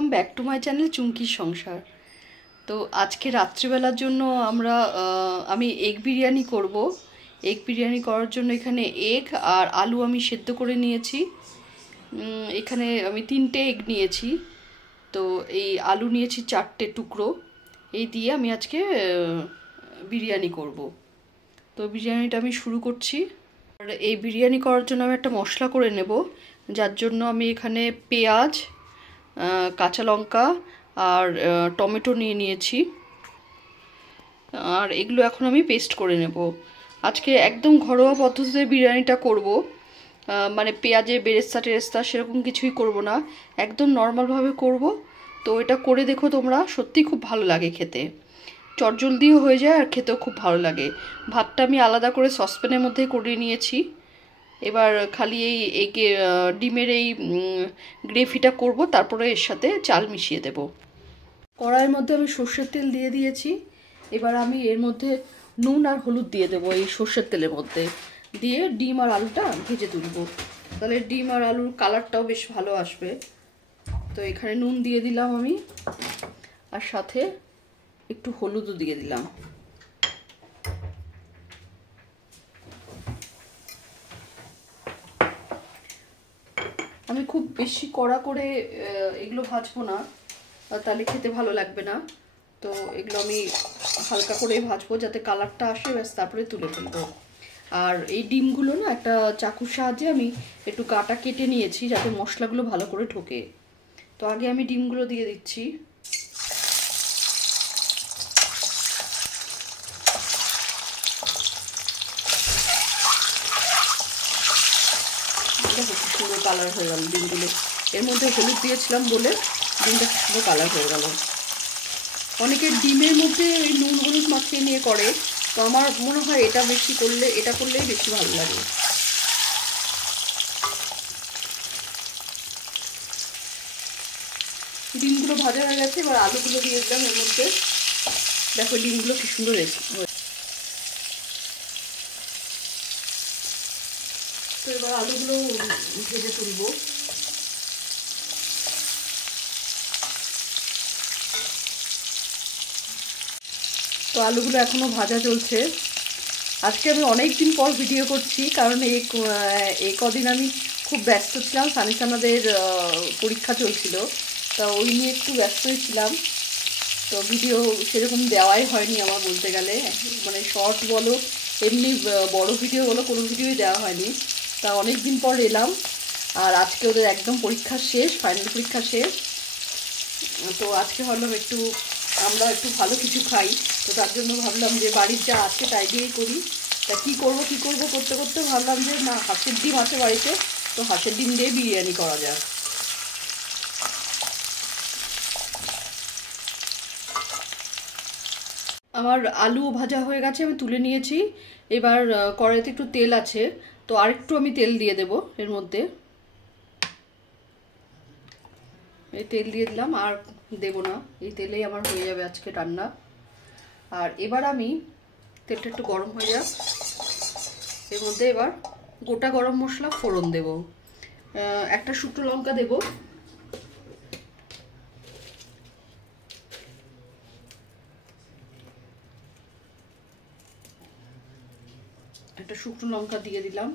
Welcome back to my channel চুমকির সংসার। তো আজকে রাত্রিবেলার জন্য আমি এগ বিরিয়ানি করব। এগ বিরিয়ানি করার জন্য এখানে এগ আর আলু আমি সেদ্ধ করে নিয়েছি। এখানে আমি 3টে এগ নিয়েছি, তো এই আলু নিয়েছি 4টে টুকরো। এই দিয়ে আমি আজকে বিরিয়ানি করব। তো বিরিয়ানিটা আমি শুরু করছি। আর এই বিরিয়ানি করার জন্য আমি একটা মশলা করে নেব, যার জন্য আমি এখানে পেঁয়াজ, কাঁচা লঙ্কা আর টমেটো নিয়ে নিয়েছি। আর এগুলো এখন আমি পেস্ট করে নেব। আজকে একদম ঘরোয়া পদ্ধতিতে বিরিয়ানিটা করব, মানে পেঁয়াজে বেরেস্তা টেরেস্তা সেরকম কিছুই করব না, একদম নর্মালভাবে করব। তো এটা করে দেখো তোমরা, সত্যি খুব ভালো লাগে খেতে, চটজলদিও হয়ে যায় আর খেতেও খুব ভালো লাগে। ভাতটা আমি আলাদা করে সসপ্যানের মধ্যে করে নিয়েছি। এবার খালি এই ডিমের এই গ্রেভিটা করব, তারপরে এর সাথে চাল মিশিয়ে দেব। কড়াইয়ের মধ্যে আমি সর্ষের তেল দিয়ে দিয়েছি। এবার আমি এর মধ্যে নুন আর হলুদ দিয়ে দেবো এই সর্ষের তেলের মধ্যে, দিয়ে ডিম আর আলুটা ভেজে তুলব। তাহলে ডিম আর আলুর কালারটাও বেশ ভালো আসবে। তো এখানে নুন দিয়ে দিলাম আমি, আর সাথে একটু হলুদও দিয়ে দিলাম। আমি খুব বেশি কড়া করে এগুলো ভাজবো না, তাহলে খেতে ভালো লাগবে না। তো এগুলো আমি হালকা করে ভাজবো যাতে কালারটা আসে, ব্যাস তারপরে তুলে ফেলবো। আর এই ডিমগুলো না একটা চাকুর সাহায্যে আমি একটু গাটা কেটে নিয়েছি যাতে মশলাগুলো ভালো করে ঢোকে। তো আগে আমি ডিমগুলো দিয়ে দিচ্ছি। সুন্দর কালার হয়ে গেল ডিমগুলো, এর মধ্যে হলুদ দিয়েছিলাম বলে ডিমটা সুন্দর কালার হয়ে গেল। অনেকে ডিমের মধ্যে ওই নুন হলুদ মাখিয়ে নিয়ে করে, তো আমার মনে হয় এটা করলেই বেশি ভালো লাগে। ডিমগুলো ভাজা হয়ে গেছে, এবার আলুগুলো দিয়ে দিলাম এর মধ্যে। দেখো ডিমগুলো কি সুন্দর হয়েছে। তো এবার আলুগুলো ভেজে তুলবো। তো আলুগুলো এখনো ভাজা চলছে। আজকে আমি অনেক দিন পর ভিডিও করছি, কারণ এই কদিন আমি খুব ব্যস্ত ছিলাম, সানিসানাদের পরীক্ষা চলছিল, তা ওই নিয়ে একটু ব্যস্তই ছিলাম। তো ভিডিও সেরকম দেওয়াই হয়নি আমার, বলতে গেলে মানে শর্ট বলো এমনি বড় ভিডিও বলো, কোনো ভিডিওই দেওয়া হয়নি। তা অনেক দিন পর এলাম, আর আজকে ওদের একদম পরীক্ষা শেষ, ফাইনাল পরীক্ষা শেষ। তো আজকে ভাবলাম আমরা একটু ভালো কিছু খাই, তো তার জন্য ভাবলাম যে বাড়ির যা আছে তাই দিয়েই করি। তা কী করবো করতে করতে ভাবলাম যে না, হাঁসের ডিম আছে বাড়িতে, তো হাঁসের ডিম দিয়ে বিরিয়ানি করা যাক। আমার আলু ভাজা হয়ে গেছে, আমি তুলে নিয়েছি। এবার কড়াইতে একটু তেল আছে, তো আরেকটু আমি তেল দিয়ে দেব এর মধ্যে। এই তেল দিয়ে দিলাম, আর দেব না, এই তেলেই আমার হয়ে যাবে আজকে রান্না। আর এবার আমি তেলটা একটু গরম হয়ে যাক, এর মধ্যে এবার গোটা গরম মশলা ফোড়ন দেব। একটা শুকনো লঙ্কা দেব, একটা শুকনো লঙ্কা দিয়ে দিলাম।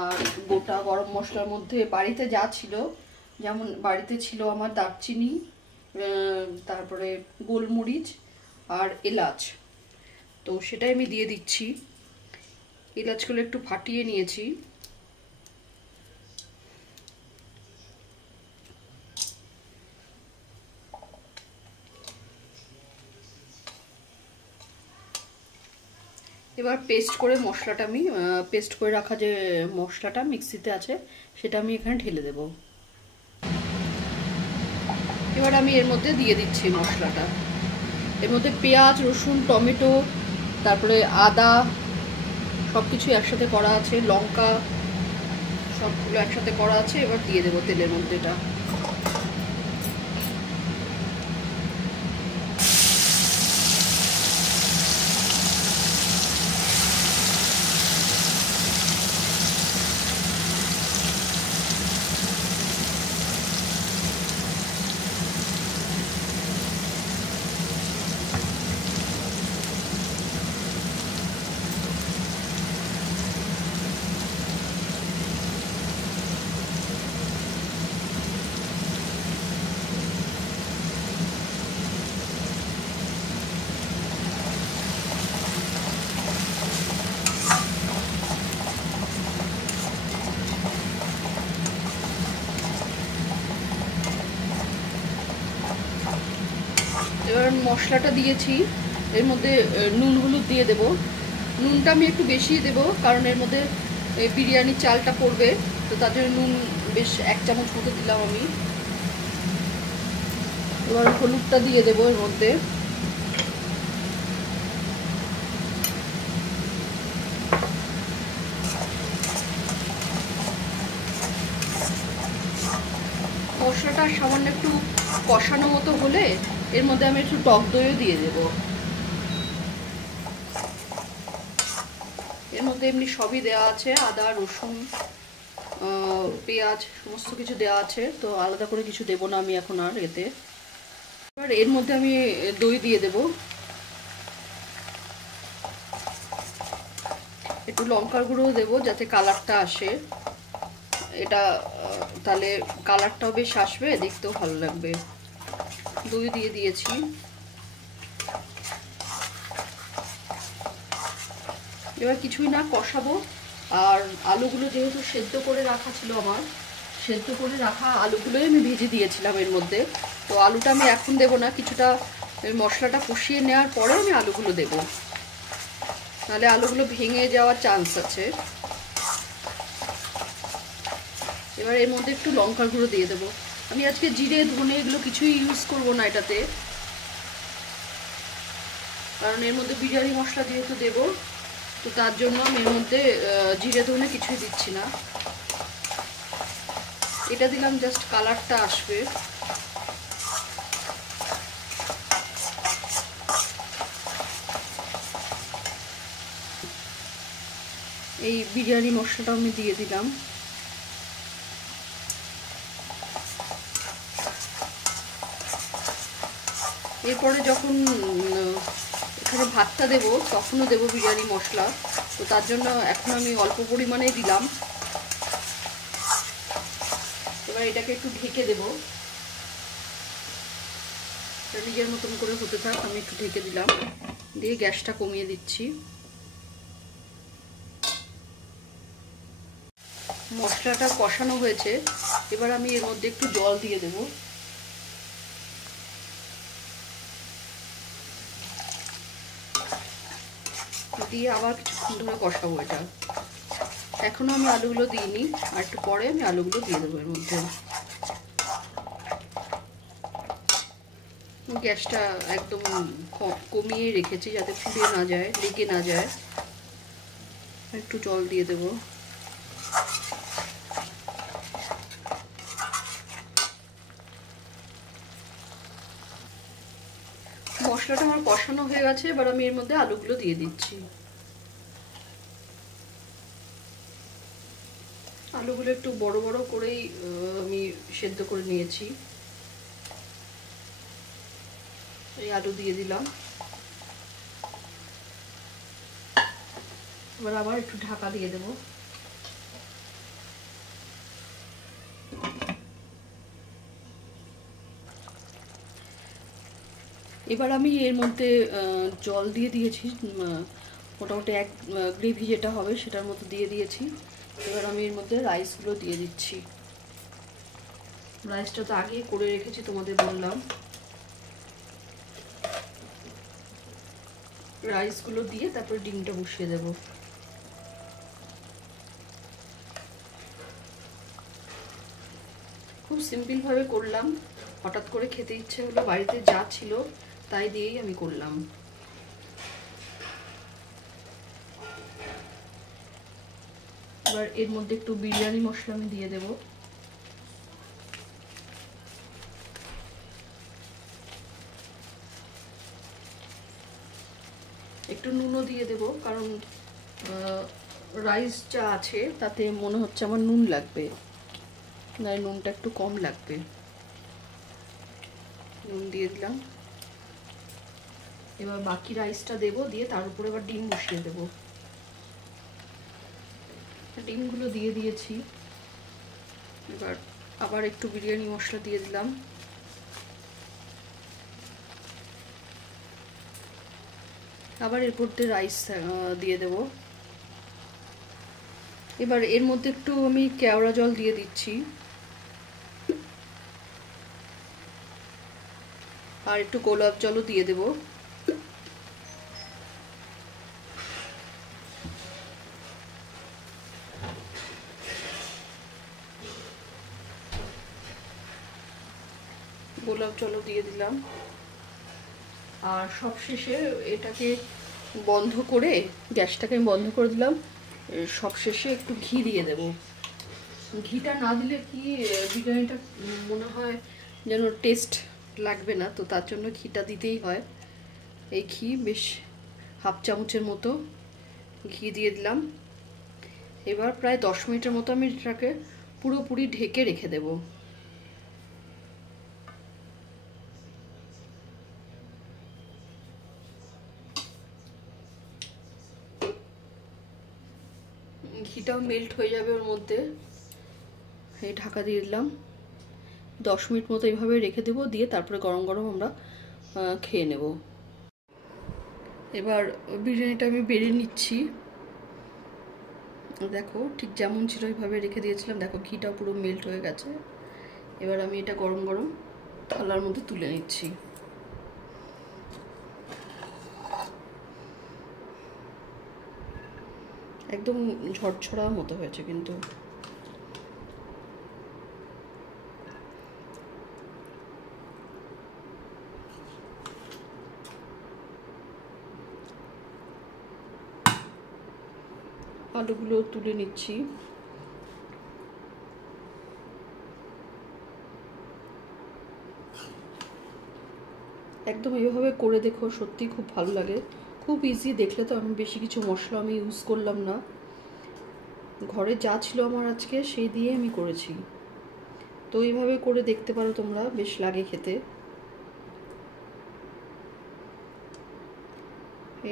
আর গোটা গরম মশলার মধ্যে বাড়িতে যা ছিল, যেমন বাড়িতে ছিল আমার দারচিনি, তারপরে গোলমরিচ আর এলাচ, তো সেটাই আমি দিয়ে দিচ্ছি। এলাচগুলো একটু ফাটিয়ে নিয়েছি। এবার পেস্ট করে রাখা যে মশলাটা মিক্সিতে আছে সেটা আমি এখানে ঢেলে দেব। এবার আমি এর মধ্যে দিয়ে দিচ্ছি মশলাটা। এর মধ্যে পেঁয়াজ, রসুন, টমেটো, তারপরে আদা সব কিছু একসাথে করা আছে, লঙ্কা সবগুলো একসাথে করা আছে। এবার দিয়ে দেবো তেলের মধ্যে এটা। এবার মশলাটা দিয়েছি, এর মধ্যে নুন হলুদ দিয়ে দেব। নুনটা আমি একটু বেশি দেব, কারণ এর মধ্যে বিরিয়ানির চালটা পড়বে, তো তার জন্য নুন বেশ 1 চামচ মতো দিলাম আমি। এবার হলুদটা দিয়ে দেবো এর মধ্যে। মশলাটা সামান্য একটু কষানো মতো হলে এর মধ্যে আমি একটু টক দইও দিয়ে দেব। এর মধ্যে এমনি সবই দেওয়া আছে, আদা রসুন পেঁয়াজ সমস্ত কিছু দেওয়া আছে, তো আলাদা করে কিছু দেব না আমি এখন আর এতে। এবার এর মধ্যে আমি দই দিয়ে দেব, একটু লঙ্কার গুঁড়ো দেবো যাতে কালারটা আসে, এটা তাহলে কালারটাও বেশ আসবে, দেখতেও ভালো লাগবে। দই দিয়ে দিয়েছি। এবার কিছুই না, কষাবো। আর আলুগুলো যেহেতু সেদ্ধ করে রাখা ছিল আমার, সেদ্ধ করে রাখা আলুগুলোই আমি ভেজে দিয়েছিলাম এর মধ্যে, তো আলুটা আমি এখন দেবো না, কিছুটা মশলাটা কষিয়ে নেওয়ার পরে আমি আলুগুলো দেব, নাহলে আলুগুলো ভেঙে যাওয়ার চান্স আছে। এবার এর মধ্যে একটু লঙ্কার গুঁড়ো দিয়ে দেবো। আমি আজকে জিরে ধনে এগুলো কিছুই ইউজ করব না এটাতে, কারণ এর মধ্যে বিরিয়ানি মশলা যেহেতু দেব, তো তার জন্য আমি এর মধ্যে জিরে ধনে কিছুই দিচ্ছি না। এটা দিলাম জাস্ট কালারটা আসবে। এই বিরিয়ানি মশলাটা আমি দিয়ে দিলাম। এরপরে যখন এখানে ভাতটা দেব তখনও দেব বিরিয়ানি মশলা, তো তার জন্য এখন আমি অল্প পরিমাণেই দিলাম। এবার এটাকে একটু ঢেকে দেব, নিজের মতন করে হতে থাক, আমি একটু ঢেকে দিলাম, দিয়ে গ্যাসটা কমিয়ে দিচ্ছি। মশলাটা কষানো হয়েছে, এবার আমি এর মধ্যে একটু জল দিয়ে দেব। দিয়ে আবার কিছুক্ষণ ধরে কষাবো এটা। এখনো আমি আলুগুলো দিইনি, আর একটু পরে আমি আলুগুলো দিয়ে দেবো এর মধ্যে। গ্যাসটা একদম কমিয়ে রেখেছি যাতে পুড়ে না যায়, লেগে না যায়। একটু জল দিয়ে দেবো। মশলাটা আমার কষানো হয়ে গেছে, এবার আমি এর মধ্যে আলুগুলো দিয়ে দিচ্ছি। আলুগুলো একটু বড় বড় করেই আমি সেদ্ধ করে নিয়েছি। এই আলু দিয়ে দিলাম। এবার আবার একটু ঢাকা দিয়ে দেব। এবার আমি এর মধ্যে জল দিয়ে দিয়েছি, মোটামুটি এক গ্রেভি যেটা হবে সেটার মতো দিয়ে দিয়েছি। এবার আমি এর মধ্যে রাইসগুলো দিয়ে দিচ্ছি। রাইসটা তো আগেই করে রেখেছি, তোমাদের বললাম। রাইসগুলো দিয়ে তারপরে ডিমটা বসিয়ে দেব। খুব সিম্পলভাবে করলাম, হঠাৎ করে খেতে ইচ্ছে হলো, বাড়িতে যা ছিল তাই দিয়েই আমি করলাম। এবার এর মধ্যে একটু বিরিয়ানি মশলা আমি দিয়ে দেব। একটু নুনও দিয়ে দেব, কারণ রাইস যা আছে তাতে মনে হচ্ছে আমার নুন লাগবে, না নুনটা একটু কম লাগবে। নুন দিয়ে দিলাম। এবার বাকি রাইসটা দেব, দিয়ে তার উপরে এবার ডিম বসিয়ে দেব। ডিমগুলো দিয়ে দিয়েছি। এবার আবার একটু বিরিয়ানি মশলা দিয়ে দিলাম। আবার এর মধ্যে রাইস দিয়ে দেব। এবার এর মধ্যে একটু আমি কেওড়া জল দিয়ে দিচ্ছি। আর একটু গোলাপ জলও দিয়ে দেব। গোলাপ জলও দিয়ে দিলাম। আর সবশেষে এটাকে বন্ধ করে, গ্যাসটাকে আমি বন্ধ করে দিলাম। সবশেষে একটু ঘি দিয়ে দেব। ঘিটা না দিলে কি বিরিয়ানিটা মনে হয় যেন টেস্ট লাগবে না, তো তার জন্য ঘিটা দিতেই হয়। এই ঘি বেশ হাফ চামচের মতো ঘি দিয়ে দিলাম। এবার প্রায় 10 মিনিটের মতো আমি এটাকে পুরোপুরি ঢেকে রেখে দেব। ঘিটাও মেল্ট হয়ে যাবে ওর মধ্যে। এই ঢাকা দিয়ে দিলাম। 10 মিনিট মতো এইভাবে রেখে দেবো, দিয়ে তারপরে গরম গরম আমরা খেয়ে নেব। এবার বিরিয়ানিটা আমি বেড়ে নিচ্ছি। দেখো ঠিক যেমন ছিল এইভাবে রেখে দিয়েছিলাম। দেখো ঘিটাও পুরো মেল্ট হয়ে গেছে। এবার আমি এটা গরম গরম থালার মধ্যে তুলে নিচ্ছি। একদম ঝরঝরা মতো হয়েছে কিন্তু। আলুগুলো তুলে নিচ্ছি। একদম এইভাবে করে দেখো, সত্যি খুব ভালো লাগে, খুব ইজি। দেখলে তো আমি বেশি কিছু মশলা আমি ইউজ করলাম না, ঘরে যা ছিল আমার আজকে সেই দিয়ে আমি করেছি। তো এইভাবে করে দেখতে পারো তোমরা, বেশ লাগে খেতে।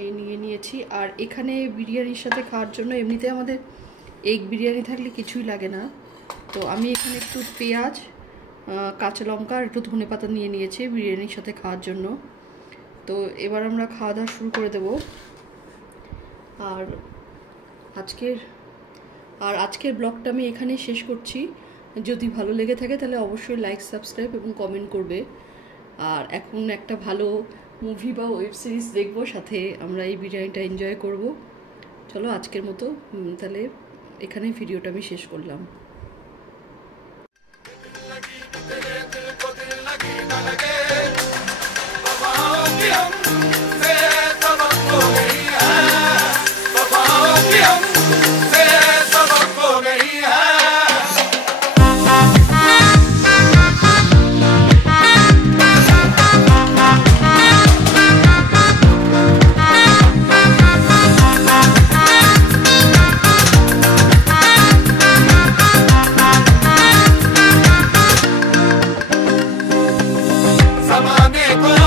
এই নিয়ে নিয়েছি। আর এখানে বিরিয়ানির সাথে খাওয়ার জন্য এমনিতে আমাদের এগ বিরিয়ানি থাকলে কিছুই লাগে না, তো আমি এখানে একটু পেঁয়াজ, কাঁচা লঙ্কা আর একটু ধনেপাতা নিয়ে নিয়েছি বিরিয়ানির সাথে খাওয়ার জন্য। তো এবার আমরা খাওয়া দাওয়া শুরু করে দেব। আর আজকের ব্লগটা আমি এখানেই শেষ করছি। যদি ভালো লেগে থাকে তাহলে অবশ্যই লাইক, সাবস্ক্রাইব এবং কমেন্ট করবে। আর এখন একটা ভালো মুভি বা ওয়েব সিরিজ দেখবো, সাথে আমরা এই বিরিয়ানিটা এনজয় করব। চলো আজকের মতো তাহলে এখানে ভিডিওটা আমি শেষ করলাম। Zamane ko